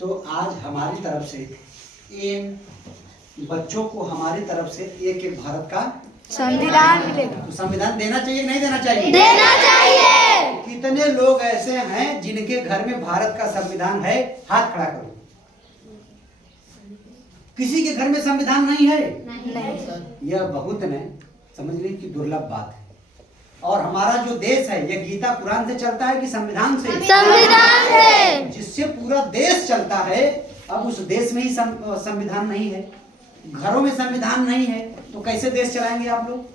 तो आज हमारी तरफ से इन बच्चों को हमारी तरफ से एक एक भारत का संविधान मिलेगा। तो संविधान देना चाहिए कि नहीं देना चाहिए? देना चाहिए। कितने लोग ऐसे हैं जिनके घर में भारत का संविधान है? हाथ खड़ा करो। किसी के घर में संविधान नहीं है? नहीं। यह बहुत ने समझने की दुर्लभ बात है। और हमारा जो देश है यह गीता कुरान से चलता है कि संविधान से? संविधान है जिससे पूरा देश चलता है। अब उस देश में ही संविधान नहीं है, घरों में संविधान नहीं है, तो कैसे देश चलाएंगे आप लोग?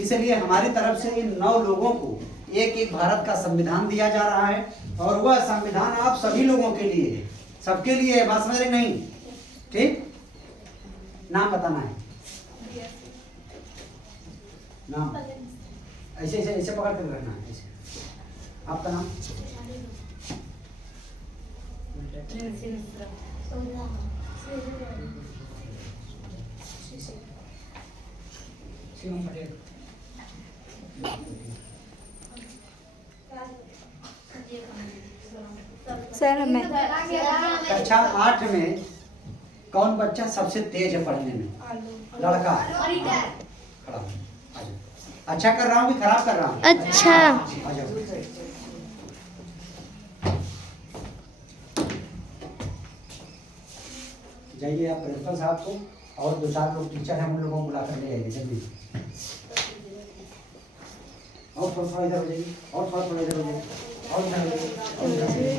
इसलिए हमारी तरफ से इन 9 लोगों को एक एक भारत का संविधान दिया जा रहा है और वह संविधान आप सभी लोगों के लिए है, सबके लिए है। बात समझ रहे नहीं? ठीक, नाम बताना है। नाम ऐसे ऐसे ऐसे पकड़ कर रखना है। ऐसे आपका नाम? सर हमें कक्षा 8 में कौन बच्चा सबसे तेज है पढ़ने में? लड़का। खड़ा हो, आ जाओ। अच्छा कर रहा हूँ कि खराब कर रहा हूँ? अच्छा। आ जाओ। जाइए आप प्रिंसिपल साहब को और 2-4 लोग टीचर हैं उन लोगों को बुला कर ले आइए जल्दी। और थोड़ा इधर हो जाइए, और थोड़ा इधर हो जाइए, और इधर हो जाइए।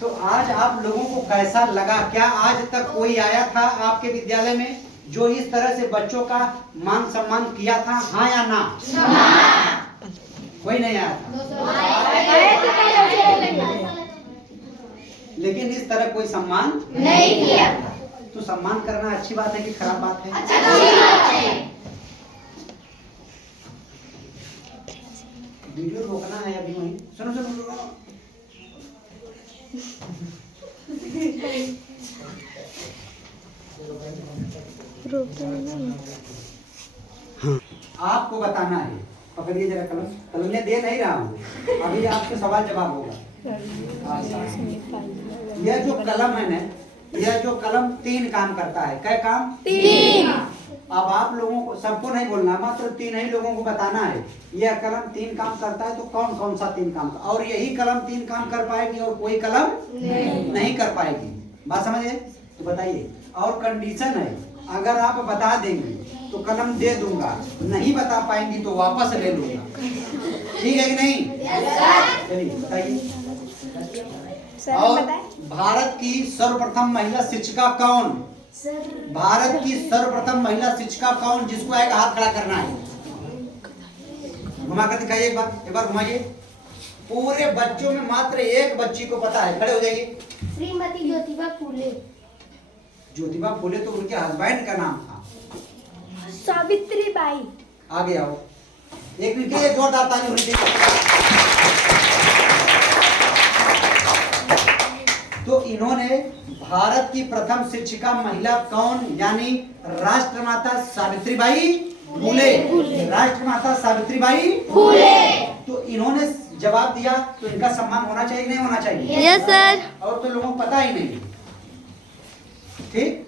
तो आज आप लोगों को कैसा लगा? क्या आज तक कोई आया था आपके विद्यालय में जो इस तरह से बच्चों का मान सम्मान किया था? हाँ या ना? कोई नहीं आया था। लेकिन इस तरह कोई सम्मान नहीं किया। तो सम्मान करना अच्छी बात है कि खराब बात है? अच्छी बात है। वीडियो रोकना है अभी वहीं। सुनो सुनो सुनो। हाँ, आपको बताना है। पकड़िए जरा कलम, कलम में दे नहीं रहा हूँ, अभी आपके सवाल जवाब होगा। यह जो कलम है ना, यह जो कलम 3 काम करता है। क्या काम? 3। अब आप लोगों को सबको नहीं बोलना, मात्र 3 ही लोगों को बताना है। यह कलम 3 काम करता है, तो कौन कौन सा 3 काम? और यही कलम 3 काम कर पाएगी और कोई कलम नहीं कर पाएगी। बात समझे? तो बताइए। और कंडीशन है, अगर आप बता देंगे तो कलम दे दूंगा, नहीं बता पाएंगी तो वापस ले लूंगा। ठीक है कि नहीं? चलिए बताइए। और भारत की सर्वप्रथम महिला शिक्षिका कौन? भारत की सर्वप्रथम महिला शिक्षिका कौन? जिसको आएगा हाथ खड़ा करना है। घुमा कर दिखाइए एक बार घुमाइए। पूरे बच्चों में मात्र एक बच्ची को पता है, खड़े हो जाइए। श्रीमती ज्योतिबा फूले। ज्योतिबा फूले तो उनके हस्बैंड का नाम था। सावित्रीबाई। आगे आओ, एक मिनट के लिए जोरदार ताली होनी चाहिए। तो इन्होंने भारत की प्रथम शिक्षिका महिला कौन? यानी राष्ट्रमाता सावित्रीबाई फूले। राष्ट्रमाता सावित्रीबाई फूले। तो इन्होंने जवाब दिया, तो इनका सम्मान होना चाहिए कि नहीं होना चाहिए? Yes sir. और तो लोगों को पता ही नहीं। ठीक,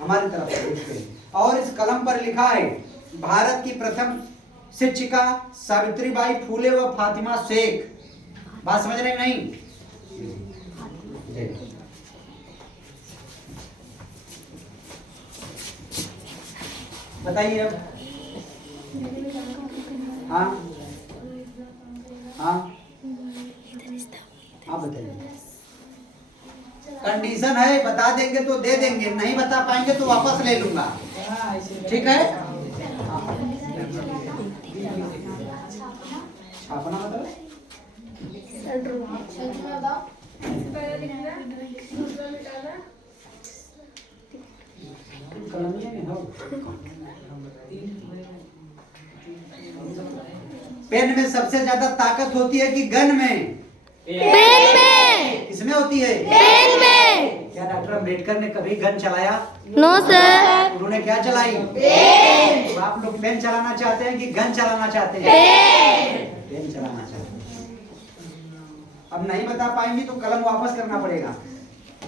हमारी तरफ से। और इस कलम पर लिखा है भारत की प्रथम शिक्षिका सावित्रीबाई फूले व फातिमा शेख। बात समझ रहे नहीं? बताइए अब। हाँ हाँ, आप बताइए। कंडीशन है, बता देंगे तो दे देंगे, नहीं बता पाएंगे तो वापस ले लूंगा। ठीक है? अपना मतलब पेन में सबसे ज्यादा ताकत होती है कि गन में? पेन में। किसमें होती है? पेन में। क्या डॉक्टर अम्बेडकर ने कभी गन चलाया? No sir. उन्होंने क्या चलाई? पेन। तो आप लोग पेन चलाना चाहते हैं कि गन चलाना चाहते हैं? पेन। पेन चलाना चाहते हैं। अब नहीं बता पाएंगी तो कलम वापस करना पड़ेगा।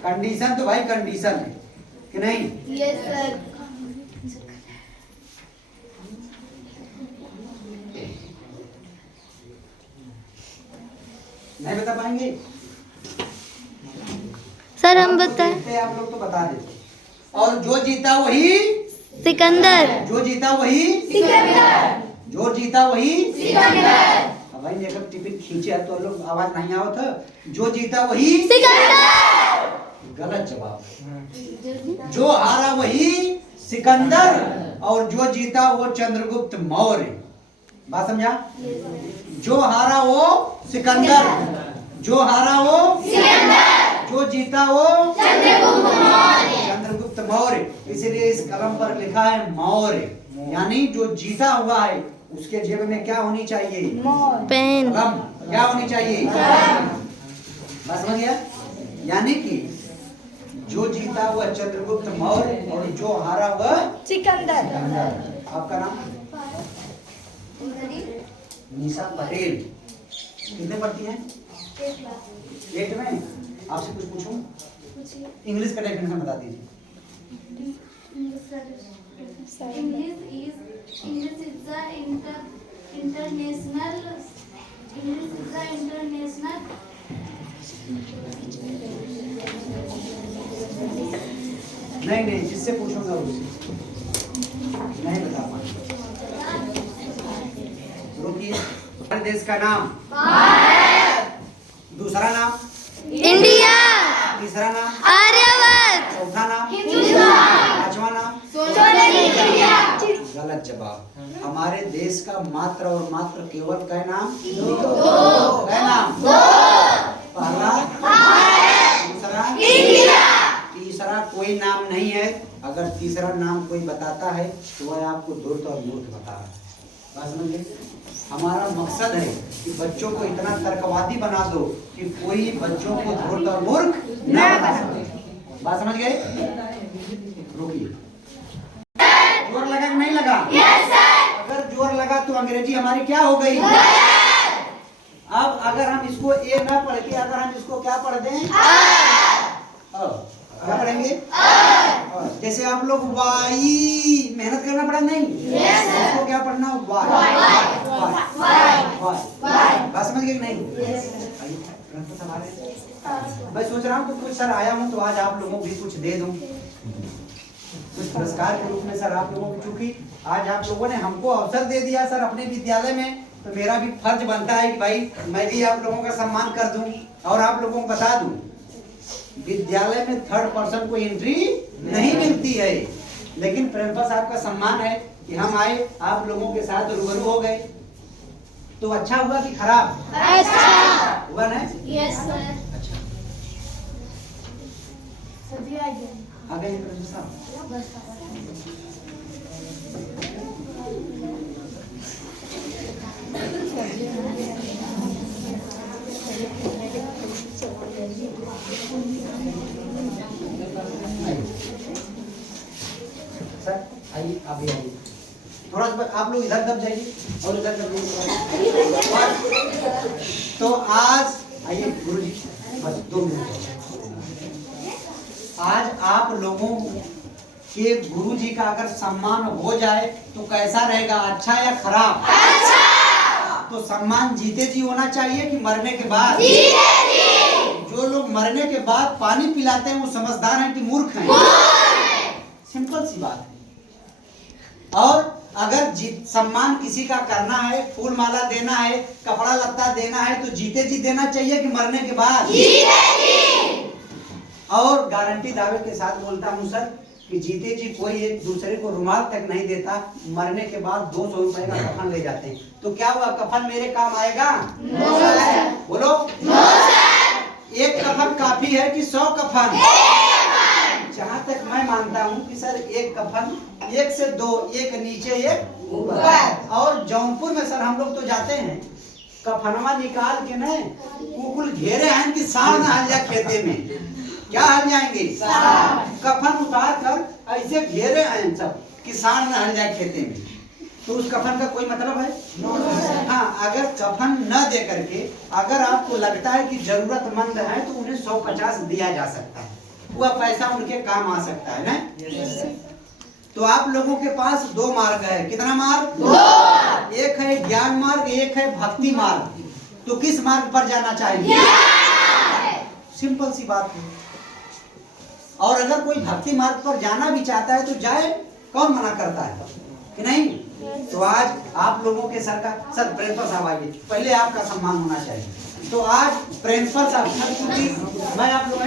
कंडीशन तो भाई कंडीशन है कि नहीं? Yes sir. नहीं बता पाएंगे? सर हम तो बताएं। देखते हैं, आप लोग तो बता देते। और जो जीता वही सिकंदर। जो जीता वही सिकंदर। जो जीता वही सिकंदर। अब भाई अगर टिफिन खींचे तो लोग आवाज नहीं आवत है। जो जीता वही सिकंदर। गलत जवाब। जो हारा वही सिकंदर और जो जीता वो चंद्रगुप्त मौर्य। बात समझा? जो हारा वो सिकंदर, जो हारा वो सिकंदर, जो जीता वो चंद्रगुप्त मौर्य। चंद्रगुप्त मौर्य। इसलिए इस कलम पर लिखा है मौर्य, यानी जो जीता हुआ है उसके जेब में क्या होनी चाहिए? पेन। कलम। क्या होनी चाहिए? बात समझ गया? यानी कि जो जीता वह चंद्रगुप्त मौर्य और जो हारा वह सिकंदर। आपका नाम? निशा पटेल। कितने पढ़ती हैं? 8 में। आपसे कुछ पूछूं? इंग्लिश का डेफिनेशन बता दीजिए। English is the international. नहीं जिससे पूछूंगा उससे नहीं बता पाऊंगा। रुकिए। हमारे देश का नाम भारत। दूसरा नाम इंडिया। तीसरा नाम आर्यवर्त। चौथा नाम हिंदुस्तान। पांचवा नाम गलत जवाब। हमारे देश का मात्र और मात्र केवल क्या नाम? क्या नाम? पहला दूसरा इंडिया। तीसरा कोई नाम नहीं है। अगर तीसरा नाम कोई बताता है तो वह आपको धूर्त और मूर्ख बता रहा है। बात समझ गए? हमारा मकसद है कि बच्चों को इतना तर्कवादी बना दो कि कोई बच्चों को धूर्त और मूर्ख न बता सके। बात समझ गए? रुकिए। जोर लगा कि नहीं लगा? Yes sir. अगर जोर लगा तो अंग्रेजी हमारी क्या हो गई? अब अगर हम इसको ए ना पढ़ के अगर हम इसको क्या पढ़ दें? क्या पढ़ेंगे? जैसे आप लोग वाई मेहनत करना पड़ा नहीं? इसको क्या पढ़ना? वाई। बात समझ गए कि नहीं? मैं सोच रहा हूँ कि कुछ सर आया हूँ तो आज आप लोगों को भी कुछ दे दूं, कुछ पुरस्कार के रूप में। सर आप लोगों को चूंकि आज आप लोगों ने हमको अवसर दे दिया सर अपने विद्यालय में, तो मेरा भी फर्ज बनता है कि भाई मैं भी आप लोगों का सम्मान कर दूं और आप लोगों को बता दूं विद्यालय में 3rd पर्सन को एंट्री नहीं मिलती है। लेकिन प्रिंसिपल साहब का सम्मान है कि हम आए आप लोगों के साथ रूबरू हो गए। तो अच्छा हुआ कि खराब? अच्छा हुआ ना? Yes sir. अच्छा सभी आ गए। आ गए प्रिंसिपल साहब। सर आइए आप भी आइए। थोड़ा सा आप लोग इधर दब जाइए और इधर दब जाइए। तो आज आइए गुरुजी बस 2 मिनट। आज आप लोगों के गुरुजी का अगर सम्मान हो जाए तो कैसा रहेगा? अच्छा या खराब? अच्छा। तो सम्मान जीते जी होना चाहिए कि मरने के बाद? जीते जी। जो लोग मरने के बाद पानी पिलाते हैं वो समझदार हैं कि मूर्ख हैं? सिंपल सी बात है। और अगर सम्मान किसी का करना है, फूल माला देना है, कपड़ा लत्ता देना है तो जीते जी देना चाहिए कि मरने के बाद? जीते जी। और गारंटी दावे के साथ बोलता हूँ सर कि जीते जी कोई एक दूसरे को रुमाल तक नहीं देता, मरने के बाद 200 रुपए का कफन ले जाते हैं। तो क्या हुआ कफन मेरे काम आएगा? No sir. बोलो नो सर। एक कफन काफी है कि 100 कफन? जहाँ तक मैं मानता हूँ कि सर एक कफन 1 से 2, एक नीचे एक ऊपर। और जौनपुर में सर हम लोग तो जाते हैं कफनवा निकाल के न कुकुल घेरे हैं कि सांड न हल जाए खेते में। क्या हल जाएंगे? कफन उतार कर ऐसे घेरे हैं सब कि सांड न हल जाए खेते में। तो उस कफन का कोई मतलब है? हाँ, अगर कफन न दे करके अगर आपको लगता है कि जरूरतमंद है तो उन्हें 150 दिया जा सकता है, वह पैसा उनके काम आ सकता है ना। तो आप लोगों के पास दो मार्ग है। कितना मार्ग? दो। एक है ज्ञान मार्ग, एक है भक्ति मार्ग। तो किस मार्ग पर जाना चाहिए? सिंपल सी बात है। और अगर कोई भक्ति मार्ग पर जाना भी चाहता है तो जाए, कौन मना करता है कि नहीं? तो आज आप लोगों के सर प्रिंसिपल साहब आइए, पहले आपका सम्मान होना चाहिए। तो आज प्रिंसिपल साहब सर, मैं आप लोग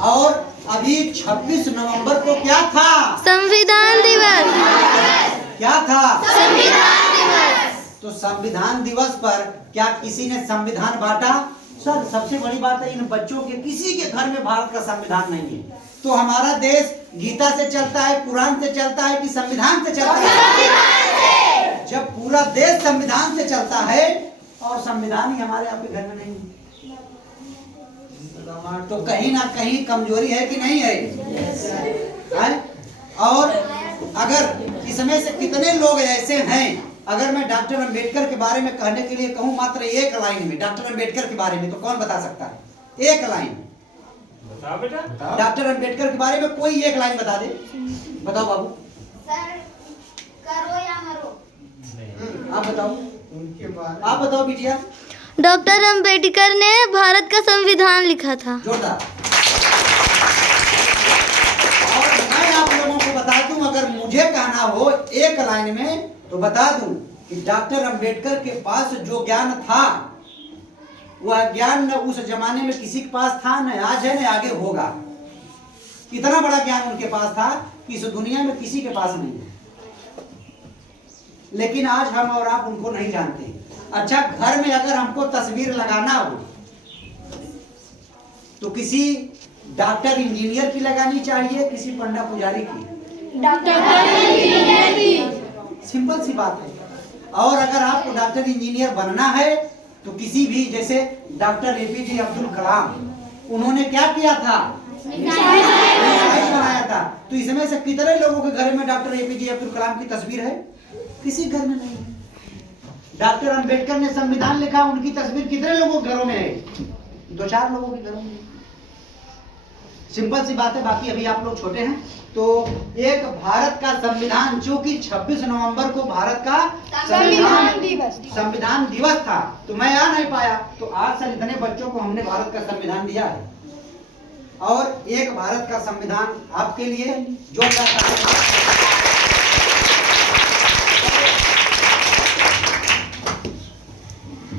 और अभी 26 नवंबर को क्या था? संविधान दिवस। क्या था? संविधान दिवस। तो संविधान दिवस पर क्या किसी ने संविधान बांटा? सर सबसे बड़ी बात है, इन बच्चों के किसी के घर में भारत का संविधान नहीं है। तो हमारा देश गीता से चलता है, कुरान से चलता है कि संविधान से चलता है? जब पूरा देश संविधान से चलता है और संविधान ही हमारे आपके घर में नहीं है, तो कहीं ना कहीं कमजोरी है कि नहीं है? है? और अगर इसमें से कितने लोग ऐसे हैं, अगर मैं डॉक्टर अंबेडकर के बारे में कहने के लिए कहूँ मात्र एक लाइन में डॉक्टर अंबेडकर के बारे में, तो कौन बता सकता है? एक लाइन बताओ बेटा। डॉक्टर अंबेडकर के बारे में कोई एक लाइन बता दे। बताओ बाबू। सर, करो या मरो। आप बताओ। आप बताओ बिटिया। डॉक्टर अंबेडकर ने भारत का संविधान लिखा था। जोरदार। और मैं आप लोगों को बता दूं, अगर मुझे कहना हो एक लाइन में तो बता दूं कि डॉक्टर अंबेडकर के पास जो ज्ञान था, वह ज्ञान न उस जमाने में किसी के पास था, न आज है न आगे होगा। कितना बड़ा ज्ञान उनके पास था कि इस दुनिया में किसी के पास नहीं है। लेकिन आज हम और आप उनको नहीं जानते। अच्छा, घर में अगर हमको तस्वीर लगाना हो तो किसी डॉक्टर इंजीनियर की लगानी चाहिए, किसी पंडा पुजारी की? डॉक्टर इंजीनियर की। सिंपल सी बात है। और अगर आपको डॉक्टर इंजीनियर बनना है तो किसी भी, जैसे डॉक्टर एपीजे अब्दुल कलाम, उन्होंने क्या किया था? मिसाइल बनाया था। तो इसमें से कितने लोगों के घर में डॉक्टर एपीजे अब्दुल कलाम की तस्वीर है? किसी घर में नहीं है। डॉक्टर अंबेडकर ने संविधान लिखा, उनकी तस्वीर कितने लोगों के घरों में है? 2-4 लोगों के घरों में। सिंपल सी बात है। बाकी अभी आप लोग छोटे हैं, तो एक भारत का संविधान, जो कि 26 नवंबर को भारत का संविधान दिवस था, तो मैं आ नहीं पाया, तो आज से इतने बच्चों को हमने भारत का संविधान दिया है। और एक भारत का संविधान आपके लिए जोरदार।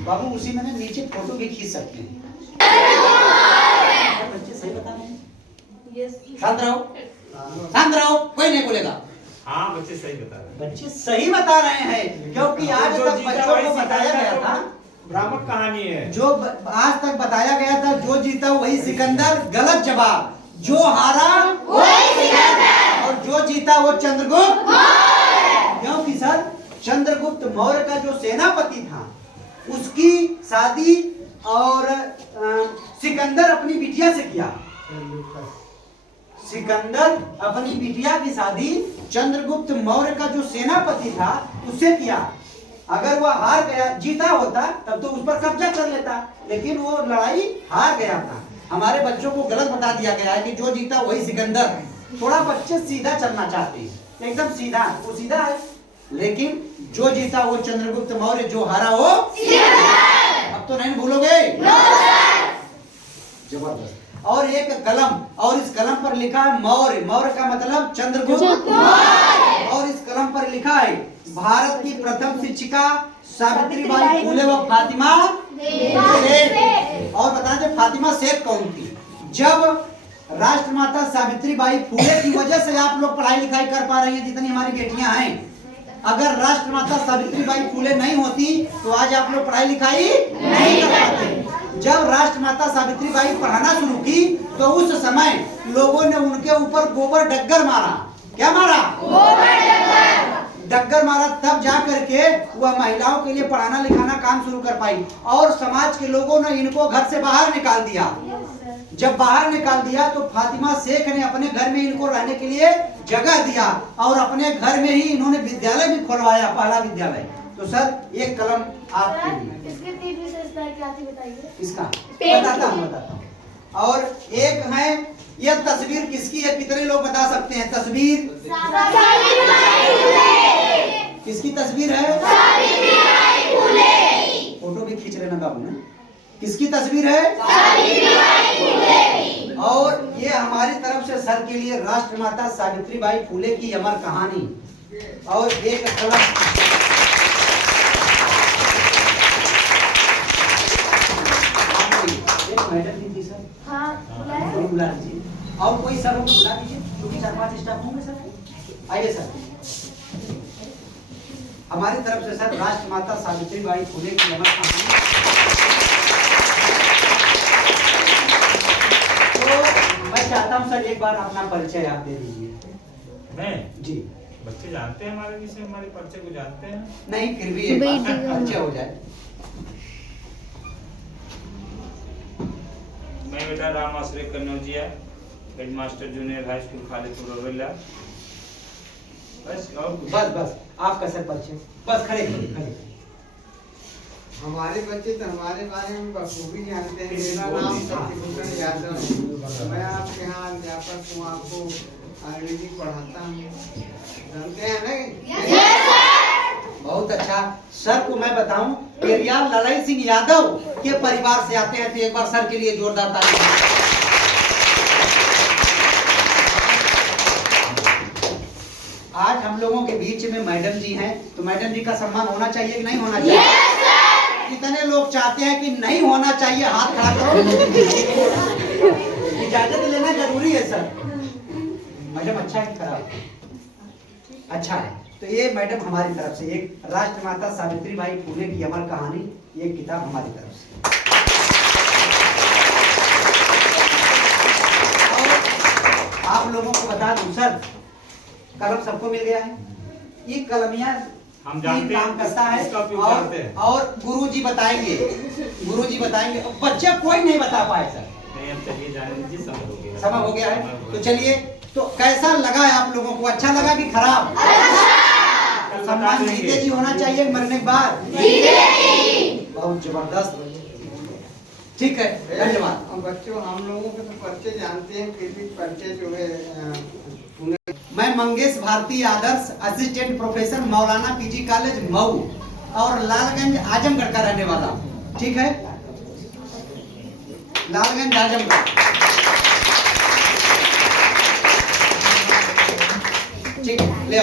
बाबू उसी में नीचे फोटो भी खींच सकते हैं। बच्चे सही बता रहे हैं? शांत रहो, शांत रहो, कोई नहीं बोलेगा। हाँ, बच्चे सही बता रहे हैं। बच्चे सही बता रहे हैं, क्योंकि आज तक बच्चों को बताया गया था, भ्रामक कहानी है। जो आज तक बताया गया था, जो जीता वही सिकंदर, गलत जवाब। जो हारा वही सिकंदर, और जो जीता वो चंद्रगुप्त। क्योंकि सर चंद्रगुप्त मौर्य का जो सेनापति था, उसकी शादी और सिकंदर अपनी बिटिया से किया। सिकंदर अपनी बिटिया की शादी चंद्रगुप्त मौर्य का जो सेनापति था उससे किया। अगर वह हार गया, जीता होता तब तो उस पर कब्जा कर लेता, लेकिन वो लड़ाई हार गया था। हमारे बच्चों को गलत बता दिया गया है कि जो जीता वही सिकंदर। थोड़ा बच्चे सीधा चलना चाहते हैं, एकदम सीधा, वो सीधा है, लेकिन जो जीता वो चंद्रगुप्त मौर्य, जो हारा वो सिकंदर। अब तो नहीं भूलोगे? जबरदस्त। और एक कलम, और इस कलम पर लिखा है मौर्य। मौर्य का मतलब चंद्रगुप्त। और इस कलम पर लिखा है भारत की प्रथम शिक्षिका सावित्रीबाई फुले व फातिमा सेठ। और बता दें फातिमा सेठ कौन थी? जब राष्ट्रमाता सावित्रीबाई फुले की वजह से आप लोग पढ़ाई लिखाई कर पा रही हैं, जितनी हमारी बेटियां हैं। अगर राष्ट्रमाता सावित्रीबाई फुले नहीं होती तो आज आप लोग पढ़ाई लिखाई नहीं कर पाते। जब राष्ट्रमाता सावित्रीबाई पढ़ाना शुरू की तो उस समय लोगों ने उनके ऊपर गोबर डग्गर मारा। क्या मारा? गोबर डग्गर मारा। तब जा करके वह महिलाओं के लिए पढ़ाना लिखाना काम शुरू कर पाई, और समाज के लोगों ने इनको घर से बाहर निकाल दिया। जब बाहर निकाल दिया तो फातिमा शेख ने अपने घर में इनको रहने के लिए जगह दिया और अपने घर में ही इन्होंने विद्यालय भी खुलवाया, पहला विद्यालय। तो सर एक कलम आपके लिए। इसके 3 विशेषताएं क्या थी बताइए। इसका बताता हूँ। और एक है, यह तस्वीर किसकी है, कितने लोग बता सकते हैं? तस्वीर किसकी तस्वीर है? फोटो भी खींच लेना बाबू ने। किसकी तस्वीर है? और ये हमारी तरफ से सर के लिए राष्ट्रमाता सावित्रीबाई फुले की अमर कहानी। और एक कलम मैडम दी थी सर। हाँ और बुला लीजिए, और कोई सर हो बुला लीजिए, क्योंकि 4-5 स्टाफ होंगे सर। आइए सर, हमारी तरफ से सर राष्ट्रमाता सावित्रीबाई फुले की अमर कहानी। तो मैं चाहता हूं सर एक बार अपना परिचय आप दे दीजिए। मैं जी। बच्चे जानते हैं हमारे विषय, हमारे परिचय को जानते हैं। नहीं फिर भी एक बार परिचय हो जाए। मैं बेटा Ram Ashray Kannaujia, headmaster junior high school Khalidpur Rowela. बस और कुछ? बस आपका सर परिचय, बस खड़े खड़े। हमारे बच्चे तो हमारे बारे में बखूबी जानते हैं। मेरा नाम सत्यभूषण यादव है। मैं आपके यहाँ अध्यापक हूँ, आपको अंग्रेजी पढ़ाता हूँ। जानते हैं नहीं? बहुत अच्छा। सर को मैं बताऊं, पेरियार ललाई सिंह यादव के परिवार से आते हैं, तो एक बार सर के लिए जोरदार ताली। आज हम लोगों के बीच में मैडम जी हैं, तो मैडम जी का सम्मान होना चाहिए कि नहीं होना चाहिए? कितने लोग चाहते हैं कि नहीं होना चाहिए? हाथ खड़ा करो। इजाजत लेना जरूरी है सर। मैडम अच्छा है कि खराब? अच्छा है। तो ये मैडम हमारी तरफ से एक राष्ट्रमाता सावित्रीबाई फुले की अमर कहानी, ये किताब हमारी तरफ से। और आप लोगों को बता दूं सर, कलम सबको मिल गया है। ये कलमिया हम जानते हैं, काम करता है इसका उपयोग जानते हैं। और गुरुजी बताएंगे, बच्चे कोई नहीं बता पाए सर। नहीं, अब चलिए जाने दीजिए, समय हो गया। समय हो गया है, तो चलिए। तो कैसा लगा है आप लोगों को? अच्छा लगा कि खराब? सम्मान जीते जी होना चाहिए मरने के बाद। बहुत जबरदस्त, ठीक है, धन्यवाद। और बच्चों, हम लोगों के तो परिचय जानते हैं, फिर भी परिचय जो है मैं मंगेश भारती आदर्श असिस्टेंट प्रोफेसर मौलाना पीजी कॉलेज मऊ और लालगंज आजमगढ़ का रहने वाला हूं। ठीक है, लालगंज आजमगढ़। ठीक है, ले आओ।